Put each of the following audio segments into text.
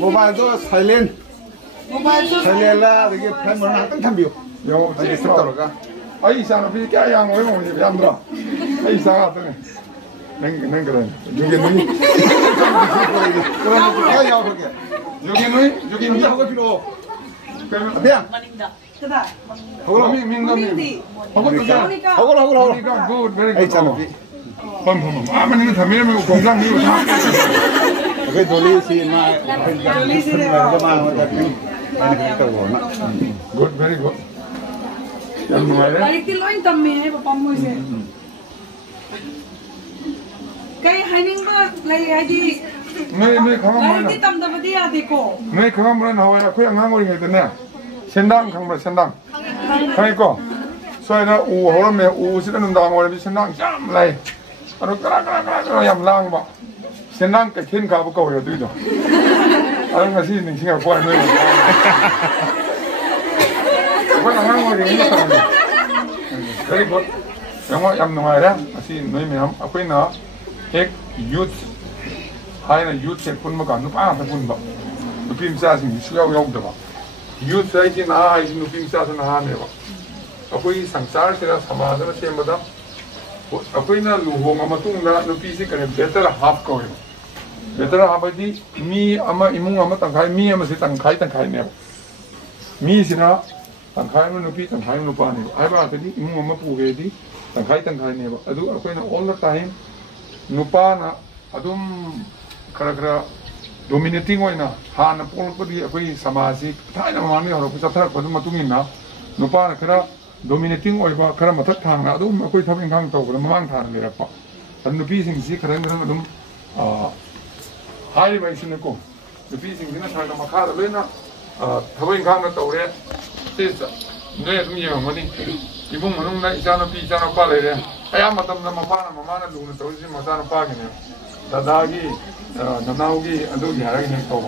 모바일도 사일렌트 사일렌라 되게 팬만 딱 담비요. 요 이게 습더라가. 아이 사람 비 깨양 왜 먹는 게 안들어. 아이 사가더니 맹 그래. 여기 눈이 그럼 가야 그게. 여기 눈이 하고 필요. 그냥 그다. 하고 민감이. 하고 또 자. 하고 그러니까 굿 베리 굿. 있잖아. 아무는 담이면 공장 이거 다. cái dolly si mà mà good very good yang mana balik ti loin tammi hai papa mo se kai haning ba lai haji mấy khám lai ti tam da badi ya deko mấy khám rồi nào ya khơi ngang ngồi người nè senang khám rồi senang thấy có xoay nó u hồ mẹ u sẽ nó đang ngồi đi senang chạm lại rồi cái yam lang bọ senang cái thiên cao cầu rồi tôi rồi anh mà xin mình xin gặp quay nữa có là ngang ngồi đi nó tao very good yang mau yam ngoài đó xin nói mẹ không quên nó hết youth hay là youth sẽ phun mà còn nó phá phải phun bọ nó phim xa thì mình siêu yêu được bọ youth ấy thì nó hay thì nó phim xa thì nó hay bọ quên sáng sáng thì là tham gia nó xem mà đó quên là lù hồ mà tung ra nó phim sẽ cái better half coi better half thì mi ama imung ama tang khai mi ama sẽ tang khai nè mi thì nó tang khai mà nó phim tang khai nó pa nè ai bảo thì imung ama phụ về thì tang khai nè bọ adu quên là all the time nupa na adum kara dominating oina ha na pol podi akoi samajik thaina mami horo pucha thar kodum matungin na nupa na kara dominating oiba kara mathak thang na adum akoi thabing khang to mamang thang le pa an nupi sing si kharang adum hai bai sin ko nupi sing dina thar na makha le na thabing khang na to re ti ne adum yeng mani ibung manung na isana pi isana pa le re ayam matam na mapa na mama na lu na to si masana pa ki ne dadagi nanaugi adugi haragi ne to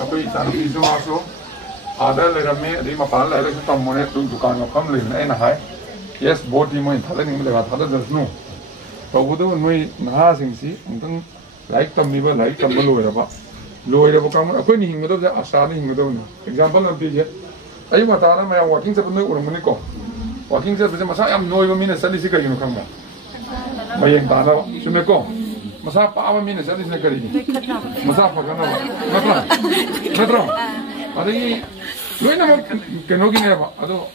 akoi isana pi su ma so ada le ramme adi mapa la le tam mo ne tu dukan ma pham le na na hai yes body mo thale ni le ga thada da nu to bu do noi na sing si ung like tam ni ba like tam lo ra ba loi ra ba kam akoi ni hing do ja asa ni hing do ni example na pi je ai ma ta na ma walking sa noi ur mo ni ko walking sa bisa masa am noi ba mi na sali si ka yu khang ba mayeng ta na sume ko masa pa ama mi na sali si ka ri masa pa ka na metro adi loi na mo ke no gi ne ba ado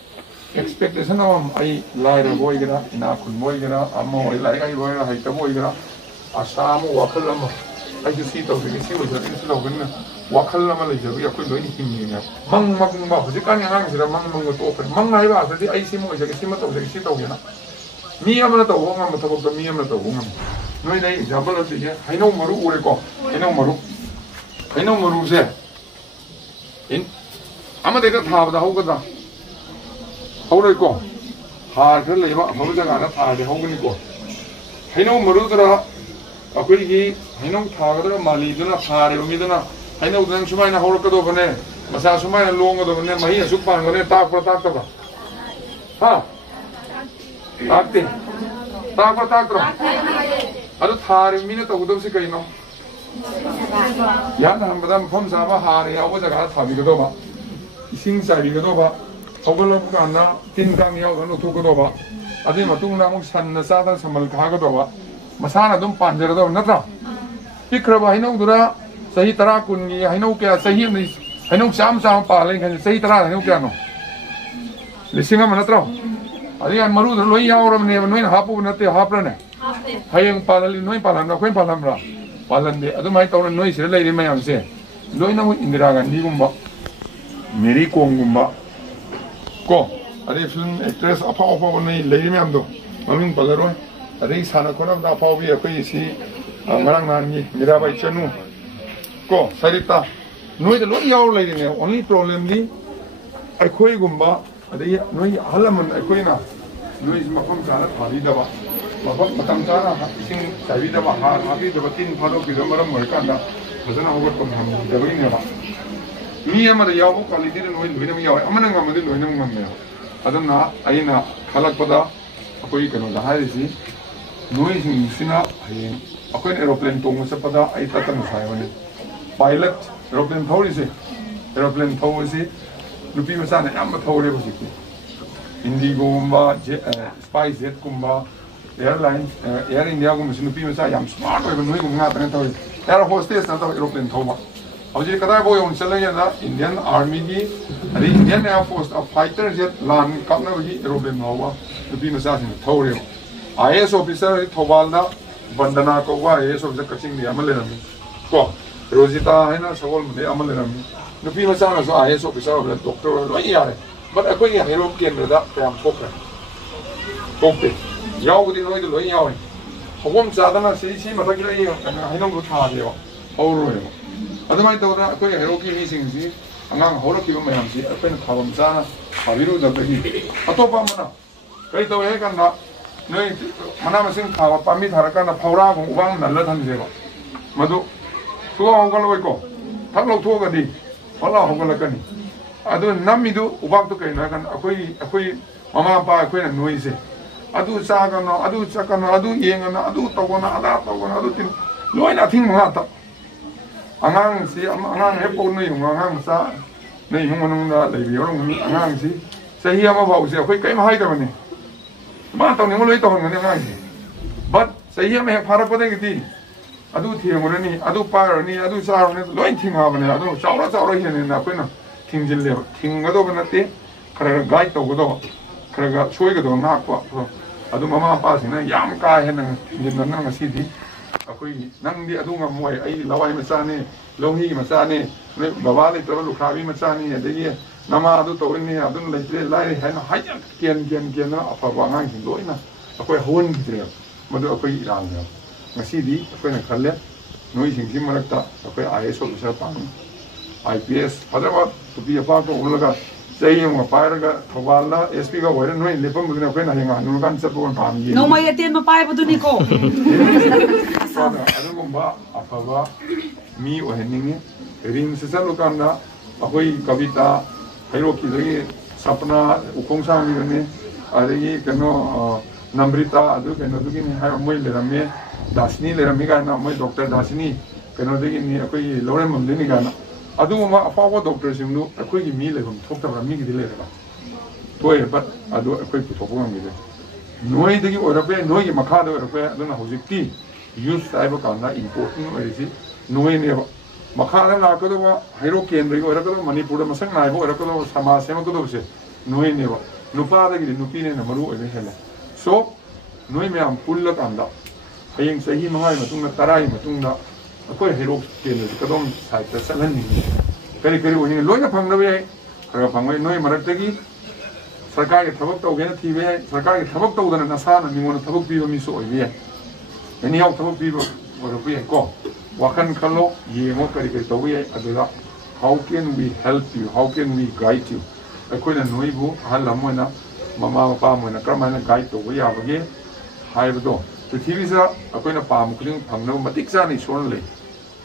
expectation na ai lai ra boy gira ina kun boy gira amo ai lai ai boy ra hai ta boy gira asa mo wakal ma ai ju si to ge si wo ja si lo gen na wakal ma le ja ya ko loi ni hing ni ne mang ma ho ji kan yang si ra mang to pa mang ai ba sa di ai si mo ja ge si ma to ge si to ge na mi amna to ho ngam to ko mi amna to ho ngam noi dai example lo ti je hai no maru ure ko hai no maru se in ama de ta tha ba da ho ga da ho re ko ha khar le ba ho ja ga na tha de ho ga ni ko hai no maru da akoi gi hai no tha ga da mali du na tha re mi da na hai no dang sumai na ho ka do ba ne masa sumai na long ga do ne mahi su pa ga ne ta ba ha Takti, takro. Aduh thari mina to udam si kain no. Ya na badam phom sa ba hari aw jaga thabi ga do ba. Ising sa bi ga do ba. Awal ka na tin kang yaw ga no thu ga do ba. Adi matung na mong san na sa da samal kha ga do ba. Masana dum pan jara do na tra. Ikra ba hinau dura sahi tara kun gi hinau kya sahi ni hinau sam pa le kan sahi tara hinau kya no. Lisinga mana tra. Adi an maru loi yauram ne noi hapu na te hapra ne hayang palali noi palam na kwen palam ra palan de adu mai tawna noi sire lai mayam se loi na Indira Gandhi gumba Mary Kom gumba ko adi film actress apa nei lai mayam do mamin palaro adi sana kona da pa bi akoi si ngarang nan ni Mirabai Chanu ko Sarita noi de loi yaur lai ne only problem ni akoi gumba Ada noi halaman akoi na noi makam kana phali da ba makam kana sing sabi da ba ha abi da tin phalo ki da maram mar kana bajana hogot kom ham da bai ne ba mi ama da yaw quality da noi loina mi yaw amana ngam da loina ngam me adam na aina khalak pada akoi kana da hai si 노이싱시나 아까 에어플레인 통고 싶어다 아이 따뜻한 사용하는 파일럿 에어플레인 타오리지 에어플레인 타오리지 루피 마사는 아무 타오리 보시기 인디고마 스파이스jetkumba 에어라인 에어 인디아고마 루피 마사 양 스마트 그 노이고 나타낸 타오리 에어 호스테스 나타 에어플레인 타오마 어제 그다 보용 셀레야나 인디안 아미기 아니 인디안 에어포스 파이터 젯 란 깜나기 에어플레인 나와 루피 마사는 타오리요 IAS officer Thobalna Bandana Kowa IAS officer Kaching ni Amalerami ko Rosita haina Sawal Mune Amalerami Nupi Masana so IAS officer doctor lo yare but akoi yang hero ken da pam pokra pokte yaw di lo yaw hawam zadana si mataki la yo haina go tha de hawro yo adamai tawda akoi hero ki mi sing si angang hawro ki mayam si apen khawam sana habiru da hi atopa mana kai to he kan da 너희 하나만씩 다 밤이 다를까나 파우라고 우방 날라다니세요. 모두 그거 한 걸로 있고 당로 투어가디 올라 한 걸로 가니. 아도 남미도 우방도 그냥 아코이 마마 아빠 아코이는 노이세. 아도 사가나 아도 작가나 아도 예행하나 아도 떠거나 아도 tin 로이나 팅 뭐하다. 안강시 안강 해보는 용 안강사 네 용원은다 레비오는 안강시 세희 한번 봐보세요. 거기 게임 하이더니 만 tàu những lối tàu người này but say em hay phá cái gì adu thiềng rồi nè adu pa rồi nè adu sa rồi nè lối thiềng hà bên này adu cháu rồi hiện nay quên thiềng gì liệu thiềng cái đó bên này cái gai tàu cái đó cái chuối cái đó nát quá adu mama pa thì nó yam cay hay là thiềng nó năng gì đi akoi năng đi adu ngam muai ai lawai mà sa nè long hi mà sa nè baba này tao lục khá bi mà sa nè đấy nama adu tàu ini adu lai hay nó hay kian nó apa wangang hin loi na akoi hon gitu madu akoi iran ya ngasi di akoi nak khalle noi sing sim marakta akoi ISO bisa pang IPS padaba tupi apa ko ulaga sei mo pairaga thawala SP ga wairan noi lepam gudina akoi na hinga nu kan sapu pam ye no mai aten ma pai badu ni ko adu gumba apa mi oheningi rin sesalu kana akoi kavita hero ki lagi sapna ukongsa mi ne adagi kano namrita adu kano dugini hai moi lerame dasni lerame ga na moi doctor dasni kano dugini akoi lore mamdini ga na adu ma afawa doctor simnu akoi gi mi le bam thok ta mi gi le ba toy but adu akoi pu thok ngam gi noi dagi orabe noi gi makha da orabe adu na hojikti use saiba ka na important orisi noi ne makha la ko do hero kendri ko ra ko manipur ma sang nai bo ra ko sama sema ko do se noi ne ba nupa da gi nupi ne na maru ebe hela so noi me am pulla kan da hayeng sahi mangai matung na tarai matung na akoi hero kendri ko dom sai ta salan ni kari o ni loina phang na be ra phang mai noi marak ta gi sarkar ge thabak tau ge na thi be sarkar ge thabak tau da na sa na ni mon thabak pi ba mi so oi be ni hau thabak pi ba ro pi ko wakan kalau ye mo kari kari tahu ye adalah how can we help you, how can we guide you? Aku na noi bu hal lama na mama papa mo na kerana guide tahu ye apa ge hai betul. Tetapi saya aku na paham kuning pangna matik saya ni soal le.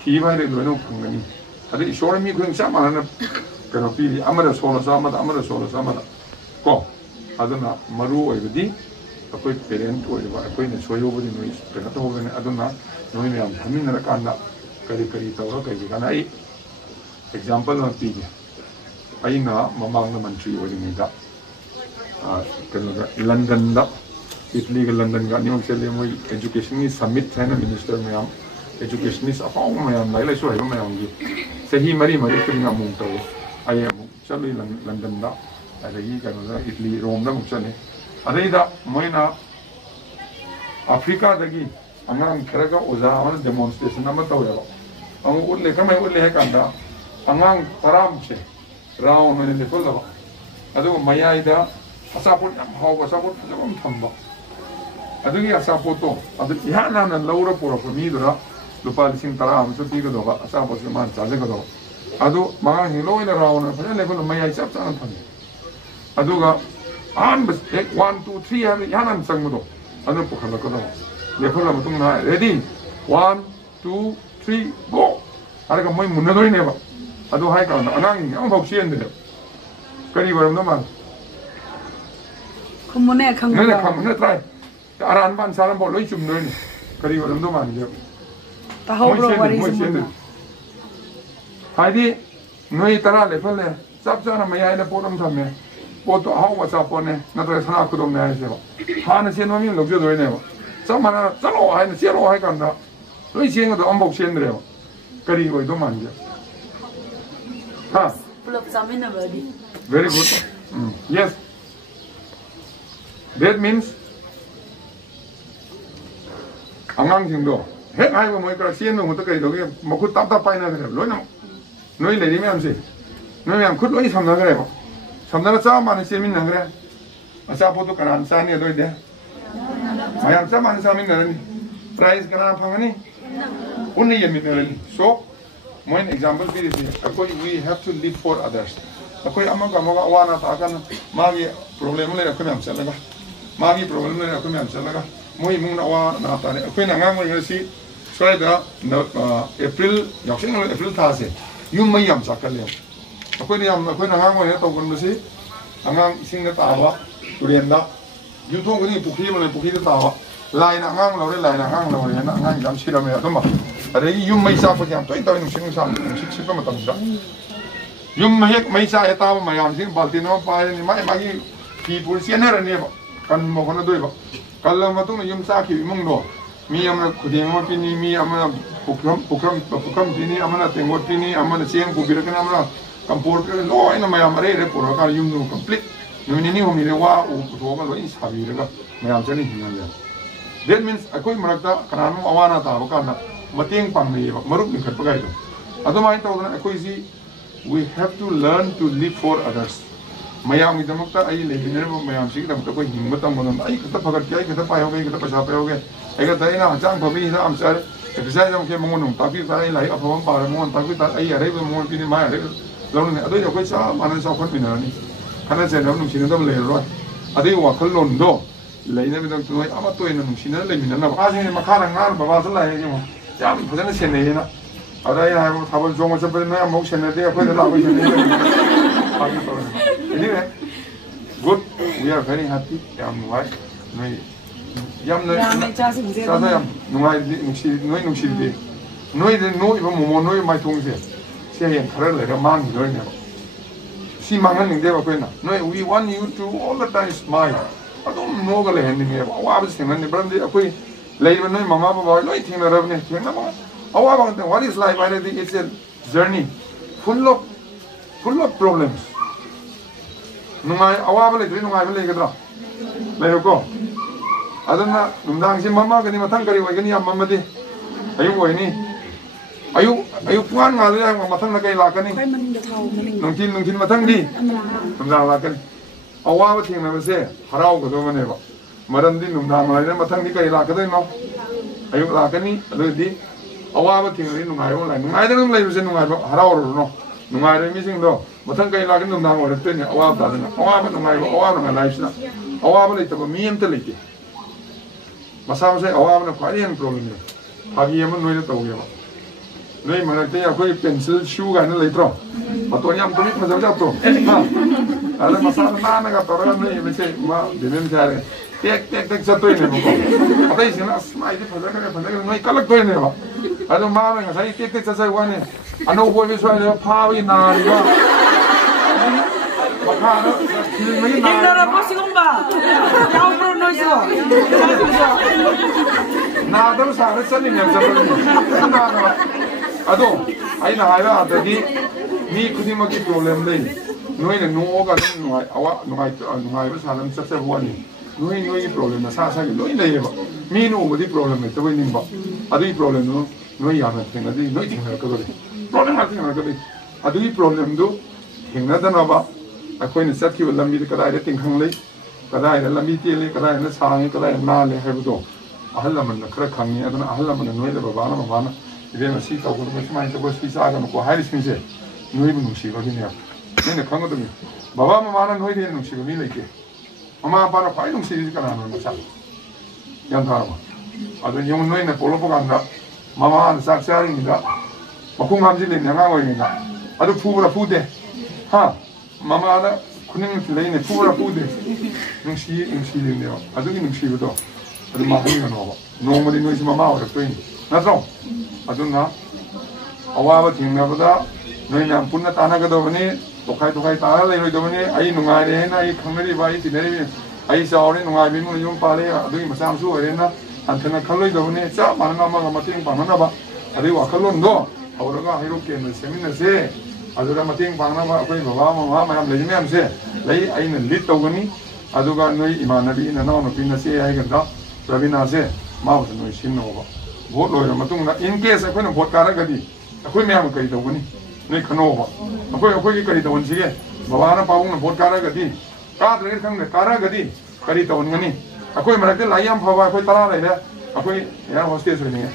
Tiba hari loino pangani. Ada soal mi kuning sama na kerana pilih amada soal sama da. Ko ada na maru oi bedi. Aku parent oi ba aku na soyo bedi noi kerana tahu bene ada na noi me am hamin na kana kari tahu kari kana ai example na pigi ai na mamang na mantri oi ni da kana London da Italy ke London ga niong sele moi education ni summit hai na minister me am education is apa me am lai lai so hai me am gi sehi mari kuri na mung tahu ai am chali London da ai kana Italy Rome da mung chane adai da moi na Africa da gi angang keraga oza wana demonstration nama tahu ya ang ulle kami ulle he kanda angang param se rao no ne ko la adu maya ida asapun hau asapun jam thamba adu gi asapun to adu ya na na laura pura mi dura lupa lising tara am so ti ko do asapun se man chaje ko do adu ma hi lo ina rao na phane le ko maya chap chan thamba adu ga an bas 1 2 3 ya nan sang mo do adu pukhala ko do लेखोला मतुंग ना ready 1 2 3 गो अरे का मैं मुन्ना दोई ने बा अदो हाय का अनांग ang phok sien de kari waram no man khumune khang ne kham ne try 아란 반 사람 볼 로이 좀 너니 그리고 얼음도 많이죠. Tahobro wari semua. 하이디 너희 따라 레벨에 짭짤한 마야에 보름 삼매 보도 하고 잡보네 나도 하나 그도 내야죠. 하는 신놈이 넘겨도 되네요. 정말 잘로 하는 제로 할 간다. 너희 지행도 엄복 시행들요. 그리고 이도 많이죠. 하. Very good. Yes. That means 안강증도 핵 아이고 뭐니까 시행도 어떻게 여기 먹고 답답하이나 그래. 너희 내리면 암시. 너희 안 그러니 삼나 그래. 삼나가 싸움하는 시민나 그래. 아싸 보도 가난 싸니 너희 돼. 마양 싸움하는 사람이는 프라이즈 가난 방하니. 오늘 예민은 so one example is we have to live for others. Ako'y amaga wana takan magi problem le ako'y am salaga. Magi problem le ako'y am salaga. Mo imong nawa na tane. Ako'y nangangon nga si Swayda April yaksin April thase. Yung may yam sakal yam. Ako'y nangangon nga tawgon mo si angang ising na tawa turienda. Yung tong kani pukhi mo le pukhi na tawa. Lai na angang laure lai na angang laure na angang yam sira me atoma. Are yung may sakal yam toy toy nung sing sam sik ma tam sa. Yung may sa etawa mayam sing baltino pa ni magi people sianer ni ba kan mo kono doi ba kallam matung yung sa ki mong do mi amna khudeng mo pini mi amna pukam pini amna tengot pini amna siang kubira kan amna kampor ke lo ina mayam re pura ka yung no complete yung ni ho mi le wa u to ba lo in sabi re ka mayam chani hingan le that means akoi marakta kananu awana ta ba kana mateng pang ni ba marup ni khat pa ga do adumai to na akoi si we have to learn to live for others. Mayam kita mukta ay lebiner mo mayam sige kita ko himmat ang monon ay kita pagat kaya kita payoge kita pasapayoge ay kita ina hajang pabi na amsar exercise am ke mongon tapi tayo lai apawang para mongon tapi tayo ay aray mo mongon pini maya lalu ni adoy ako sa manan sa kon pinani kana sa lalu nung sinadam lero adoy wakal londo lai na bidang tuloy ama toy na nung sinadam lai minan na kasi ni makarang ngar babasa lai mo jam pwede na senay na aday na ako tabal zongo sa pwede na mo senay di ako na ako senay anyway good we are very happy yam nuai noi yam noi sa yam nuai nungsi di noi de noi ba mo noi mai thong se se yen khara le ga mang ni ne si mangan ning de ba kwena noi we want you to all the time smile adum no ga le hen ni wa ba sing ni bram di akoi le ba noi mama ba noi thing na rab ne thing na ma awa ba what is life I think it's a journey full of problems nungai awaba le nungai le gadra le ko adana nundang si mama gani matang kari wa gani amma de ayu wa ni ayu puan ngal le matang na kai la kani nungtin matang di nundang la kani awaba thing na se harau ko do mane ba maram di nundang la matang di kai la ka de no ayu la kani adu di awaba thing ri nungai wa la nungai de nung le se nungai ba harau ro no nungai re mi sing do matang kai la kan nung nang ore tene awab da na awab nungai ba awab na life na awab le ta mi em te le ke masa se awab na kwai en problem ne hagi em noi ta uya ba noi ma te ya koi pencil shoe ga na le tro ma to nyam to ni ma ja to ha ala masa na ga to ra noi me se ma de mem ja re tek sa to ne mo ko atai sin as mai de phada ka noi kalak to ne ba ado ma na sai tek sa sai wa ne ano boy vi swai le pha wi na ri ba Indora Posilumba, Kaupro Noiso, Nadam Sara Sani Ado, I know the me Kudimaki problem day. Knowing no organ, no, I was having such a warning. Knowing no problem, as I know in the me no the problem at the winning box. I do problem, no young thing, I do nothing. Problem, I think I got it. I do problem, do, King Nadanova. Ako'y nasat kiwa lambi de kadai de tingkhang le kadai de lambi te le kadai na sang kadai na le haibudo ahal laman na khara khangi aduna ahal laman noi le baba na mama na ide na si ta ko ma smai ta ko si sa ga ko hai sin se noi bu nusi ba ni ya ne khang do mi baba mama na noi de nusi ba mi le ke mama pa na pai nusi ka na na sa yan tha ma adu yong noi na polo po kan da mama na sa sa ri da ma ku ngam ji le na nga ngoi ni da adu pu ra pu de ha Mama ada kuning lei ne pura pude nungsi le ne adu nungsi bedo ꯑꯗꯨ ꯃꯥꯡꯍꯟꯒꯅꯣꯕ ꯅꯣꯡꯃꯗꯤ ꯅꯣꯏꯁꯤ ꯃꯃꯥ ꯑꯣꯏꯔꯛꯇꯣꯏꯅꯤ ꯅꯠꯇ꯭ꯔꯣ ꯑꯗꯨꯅ ꯑꯋꯥꯕ ꯊꯦꯡꯅꯕꯗ ꯅꯣꯏ ꯃꯌꯥꯝ ꯄꯨꯟꯅ ꯇꯥꯟꯅꯒꯗꯕꯅꯤ ꯇꯣꯈꯥꯏ ꯇꯥꯔ ꯂꯩꯔꯣꯏꯗꯕꯅꯤ ꯑꯩ ꯅꯨꯡꯉꯥꯏꯔꯦ ꯍꯥꯏꯅ ꯑꯩ ꯈꯪꯅꯔꯤꯕ ꯑꯩ ꯇꯤꯟꯅꯔꯤꯕ ꯑꯩ ꯆꯥꯎꯔꯦ ꯅꯨꯡꯉꯥꯏꯕ ꯏꯃꯨꯡꯗ ꯌꯨꯝ ꯄꯥꯜꯂꯦ ꯑꯗꯨꯒꯤ ꯃꯆꯥ ꯃꯁꯨ ꯑꯣꯏꯔꯦꯅ ꯍꯟꯊꯅ ꯈꯜꯂꯣꯏꯗꯕꯅꯤ ꯆꯞ ꯃꯥꯟꯅꯅ ꯑꯃꯒ ꯃꯇꯦꯡ ꯄꯥꯡꯅꯅꯕ ꯑꯗꯨꯒꯤ ꯋꯥꯈꯜꯂꯣꯟꯗꯣ ꯍꯧꯔꯒ ꯍꯩꯔꯣꯛꯀꯦꯅ ꯁꯦꯝꯃꯤꯟꯅꯁꯦ ꯑꯗꯨꯗ ꯃꯇꯦꯡ ꯄꯥꯡꯅꯕ ꯑꯩꯈꯣꯏ ꯕꯕꯥ ꯃꯃꯥ ꯃꯌꯥꯝ ꯂꯩꯔꯤ ꯃꯌꯥꯝꯁꯦ ꯂꯩ ꯑꯩꯅ ꯂꯤꯗ ꯇꯧꯒꯅꯤ ꯑꯗꯨꯒ ꯅꯣꯏ ꯏꯃꯥꯟꯅꯕꯤ ꯅꯅꯥꯎ ꯅꯨꯄꯤ ꯅꯆꯦ ꯍꯥꯏꯒꯗ꯭ꯔꯥ ꯔꯕꯤꯅꯥꯁꯦ ꯃꯥꯕꯨꯁꯨ ꯅꯣꯏ ꯁꯤꯟꯅꯧꯕ ꯚꯣꯠ ꯂꯣꯏꯔ ꯃꯇꯨꯡꯗ ꯏꯟ ꯀꯦꯁ ꯑꯩꯈꯣꯏꯅ ꯚꯣꯠ ꯀꯥꯔꯒꯗꯤ ꯑꯩꯈꯣꯏ ꯃꯌꯥꯝ ꯀꯔꯤ ꯇꯧꯒꯅꯤ ꯅꯣꯏ ꯈꯟꯅꯧꯕ ꯑꯩꯈꯣꯏꯒꯤ ꯀꯔꯤ ꯇꯧꯍꯟꯁꯤꯒꯦ ꯕꯕꯥꯅ ꯄꯥꯕꯨꯡꯅ ꯚꯣꯠ ꯀꯥꯔꯒꯗꯤ ꯀꯥꯗ꯭ꯔꯒꯗꯤ ꯈꯪꯗꯦ ꯀꯥꯔꯒꯗꯤ ꯀꯔꯤ ꯇꯧꯍꯟꯒꯅꯤ ꯑꯩꯈꯣꯏ ꯃꯔꯛꯇ ꯂꯥꯏꯔꯤꯛ ꯌꯥꯝ ꯐꯕ ꯑꯩꯈꯣꯏ 10 ꯂꯩꯔꯦ ꯑꯩꯈꯣꯏ ꯑꯦꯌꯔ ꯍꯣꯁꯇꯦꯁ ꯑꯣꯏꯅꯤꯡꯉꯦ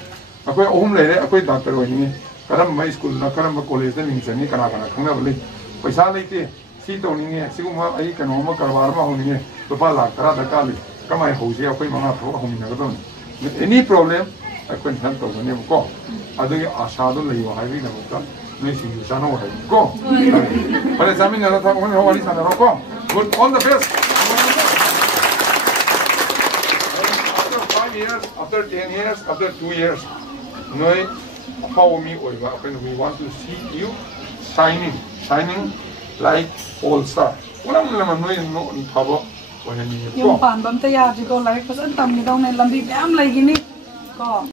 ꯑꯩꯈꯣꯏ 3 ꯂꯩꯔꯦ ꯑꯩꯈꯣꯏ ꯗꯥꯛꯇꯔ ꯑꯣꯏꯅꯤꯡꯉꯦ ꯀꯔꯝꯕ ꯁ꯭ꯀꯨꯜꯗ ꯀꯔꯝꯕ ꯀꯣꯂꯦꯖꯇ ꯃꯤꯡ ꯆꯟꯅꯤ ꯀꯅꯥ ꯈꯪꯅꯕ ꯂꯩ ꯄꯩꯁꯥ ꯂꯩꯇꯦ ꯁꯤ ꯇꯧꯅꯤꯡꯉꯦ ꯁꯤꯒꯨꯝꯕ ꯑꯩ ꯀꯩꯅꯣꯝꯃ ꯀꯔꯕꯥꯔ ꯑꯃ ꯍꯧꯅꯤꯡꯉꯦ ꯂꯨꯄꯥ ꯂꯥꯛ 10 ꯗꯔꯀꯥꯔ ꯂꯩ ꯀꯃꯥꯏꯅ ꯍꯧꯁꯤ ꯑꯩꯈꯣꯏ 5 ꯊꯕꯛ ꯍꯧꯃꯤꯟꯅꯒꯗꯕꯅꯤ ꯑꯦꯅꯤ ꯄ꯭ꯔꯣꯕ꯭ꯂꯦꯝ ꯑꯩꯈꯣꯏꯅ ꯍꯦꯜꯞ ꯇꯧꯒꯅꯦꯕꯀꯣ ꯑꯗꯨꯒꯤ ꯑꯁꯥꯗꯣ ꯂꯩꯌꯣ ꯍꯥꯏꯕꯒꯤꯗꯃꯛꯇ ꯅꯣꯏ ꯁꯤꯡꯖꯨ ꯆꯥꯅꯧ ꯍꯥꯏꯕꯀꯣ ꯐꯔꯦ ꯆꯥꯃꯤꯟꯅꯔꯣ ꯑꯩꯈꯣꯏꯅ ꯋꯥꯔꯤ ꯁꯥꯟꯅꯔꯣꯀꯣ good all the best after 5 years after 10 years after 2 years noi apaw mi oiba apen we want to see you shining like all star ulam lam noi no thabo oihani Yung pan bam ta ya ji ko lai ko san tam ni dong ne lambi mem lai gi ni ko